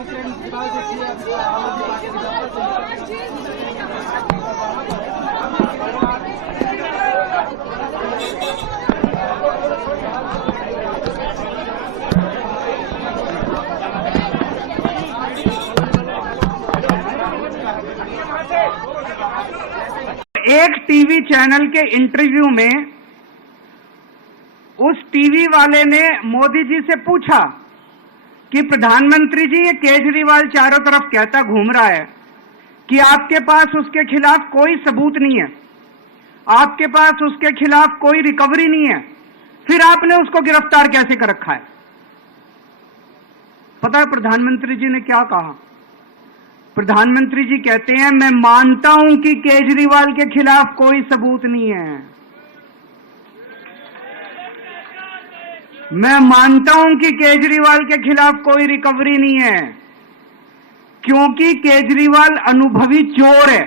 एक TV channel के interview में उस टीवी वाले ने मोदी जी से पूछा कि प्रधानमंत्री जी, ये केजरीवाल चारों तरफ कहता घूम रहा है कि आपके पास उसके खिलाफ कोई सबूत नहीं है, आपके पास उसके खिलाफ कोई रिकवरी नहीं है, फिर आपने उसको गिरफ्तार कैसे कर रखा है? पता है प्रधानमंत्री जी ने क्या कहा? प्रधानमंत्री जी कहते हैं, मैं मानता हूं कि केजरीवाल के खिलाफ कोई सबूत नहीं है, मैं मानता हूं कि केजरीवाल के खिलाफ कोई रिकवरी नहीं है, क्योंकि केजरीवाल अनुभवी चोर है।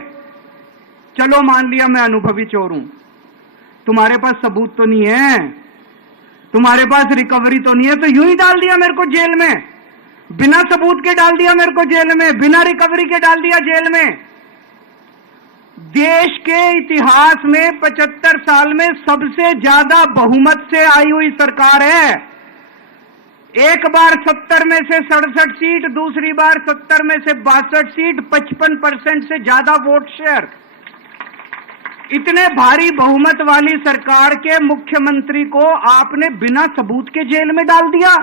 चलो मान लिया मैं अनुभवी चोर हूं, तुम्हारे पास सबूत तो नहीं है, तुम्हारे पास रिकवरी तो नहीं है, तो यूं ही डाल दिया मेरे को जेल में, बिना सबूत के डाल दिया मेरे को जेल में, बिना रिकवरी के डाल दिया जेल में। देश के इतिहास में 75 साल में सबसे ज्यादा बहुमत से आई हुई सरकार है। एक बार 70 में से 67 सीट, दूसरी बार 70 में से 62 सीट, 55% से ज्यादा वोट शेयर। इतने भारी बहुमत वाली सरकार के मुख्यमंत्री को आपने बिना सबूत के जेल में डाल दिया।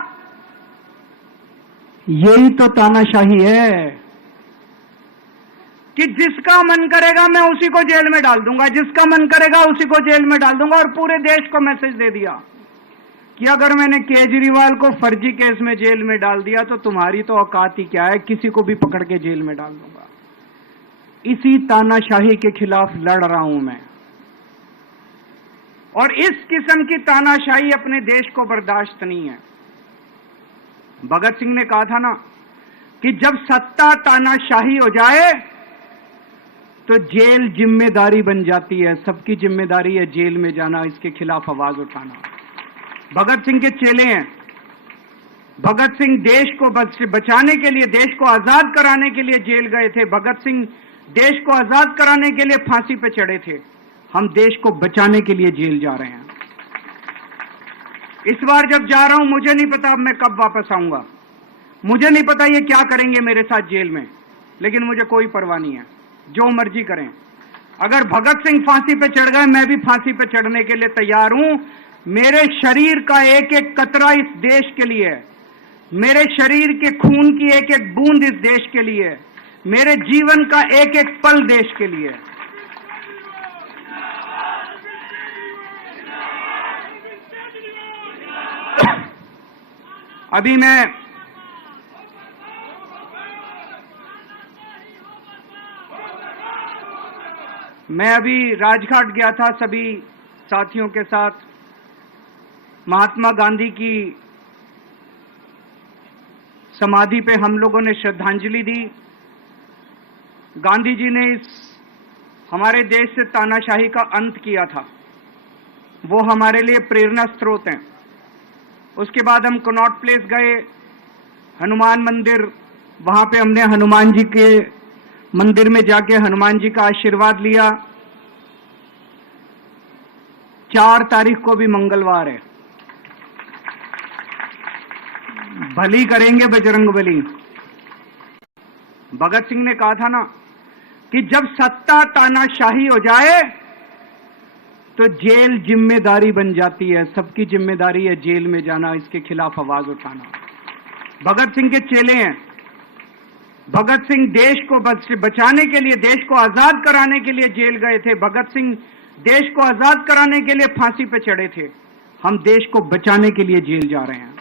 यही तो तानाशाही है कि जिसका मन करेगा मैं उसी को जेल में डाल दूंगा, जिसका मन करेगा उसी को जेल में डाल दूंगा। और पूरे देश को मैसेज दे दिया कि अगर मैंने केजरीवाल को फर्जी केस में जेल में डाल दिया तो तुम्हारी तो औकात ही क्या है, किसी को भी पकड़ के जेल में डाल दूंगा। इसी तानाशाही के खिलाफ लड़ रहा हूं मैं, और इस किस्म की तानाशाही अपने देश को बर्दाश्त नहीं है। भगत सिंह ने कहा था ना कि जब सत्ता तानाशाही हो जाए तो जेल जिम्मेदारी बन जाती है, सबकी जिम्मेदारी है जेल में जाना, इसके खिलाफ आवाज उठाना। भगत सिंह के चेले हैं। भगत सिंह देश को बचाने के लिए, देश को आजाद कराने के लिए जेल गए थे। भगत सिंह देश को आजाद कराने के लिए फांसी पे चढ़े थे। हम देश को बचाने के लिए जेल जा रहे हैं। इस बार जब जा रहा हूं, मुझे नहीं पता अब मैं कब वापस आऊंगा, मुझे नहीं पता ये क्या करेंगे मेरे साथ जेल में, लेकिन मुझे कोई परवाह नहीं है, जो मर्जी करें। अगर भगत सिंह फांसी पे चढ़ गए, मैं भी फांसी पे चढ़ने के लिए तैयार हूं। मेरे शरीर का एक एक कतरा इस देश के लिए है, मेरे शरीर के खून की एक एक बूंद इस देश के लिए है, मेरे जीवन का एक एक पल देश के लिए है। अभी मैं अभी राजघाट गया था सभी साथियों के साथ। महात्मा गांधी की समाधि पे हम लोगों ने श्रद्धांजलि दी। गांधी जी ने इस हमारे देश से तानाशाही का अंत किया था, वो हमारे लिए प्रेरणा स्रोत हैं। उसके बाद हम कनॉट प्लेस गए, हनुमान मंदिर, वहां पे हमने हनुमान जी के मंदिर में जाके हनुमान जी का आशीर्वाद लिया। 4 तारीख को भी मंगलवार है, भली करेंगे बजरंगबली। भगत सिंह ने कहा था ना कि जब सत्ता तानाशाही हो जाए तो जेल जिम्मेदारी बन जाती है, सबकी जिम्मेदारी है जेल में जाना, इसके खिलाफ आवाज उठाना। भगत सिंह के चेले हैं। भगत सिंह देश को बचाने के लिए, देश को आजाद कराने के लिए जेल गए थे। भगत सिंह देश को आजाद कराने के लिए फांसी पे चढ़े थे। हम देश को बचाने के लिए जेल जा रहे हैं।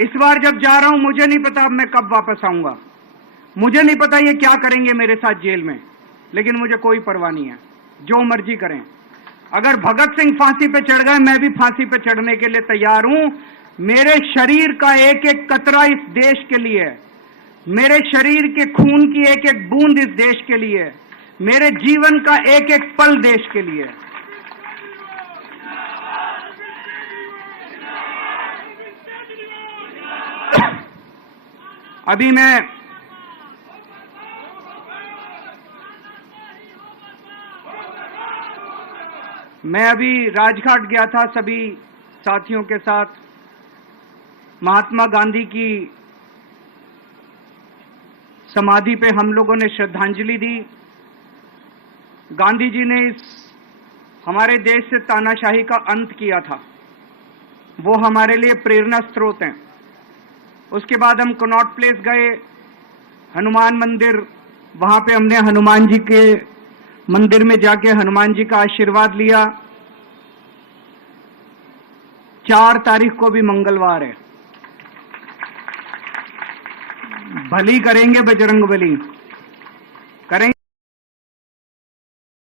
इस बार जब जा रहा हूं, मुझे नहीं पता अब मैं कब वापस आऊंगा, मुझे नहीं पता ये क्या करेंगे मेरे साथ जेल में, लेकिन मुझे कोई परवाह नहीं है, जो मर्जी करें। अगर भगत सिंह फांसी पे चढ़ गए, मैं भी फांसी पे चढ़ने के लिए तैयार हूं। मेरे शरीर का एक एक कतरा इस देश के लिए है, मेरे शरीर के खून की एक एक बूंद इस देश के लिए है, मेरे जीवन का एक एक पल देश के लिए है। अभी मैं अभी राजघाट गया था सभी साथियों के साथ। महात्मा गांधी की समाधि पे हम लोगों ने श्रद्धांजलि दी। गांधी जी ने हमारे देश से तानाशाही का अंत किया था, वो हमारे लिए प्रेरणा स्रोत हैं। उसके बाद हम कनॉट प्लेस गए, हनुमान मंदिर, वहां पे हमने हनुमान जी के मंदिर में जाके हनुमान जी का आशीर्वाद लिया। 4 तारीख को भी मंगलवार है, भली करेंगे बजरंगबली।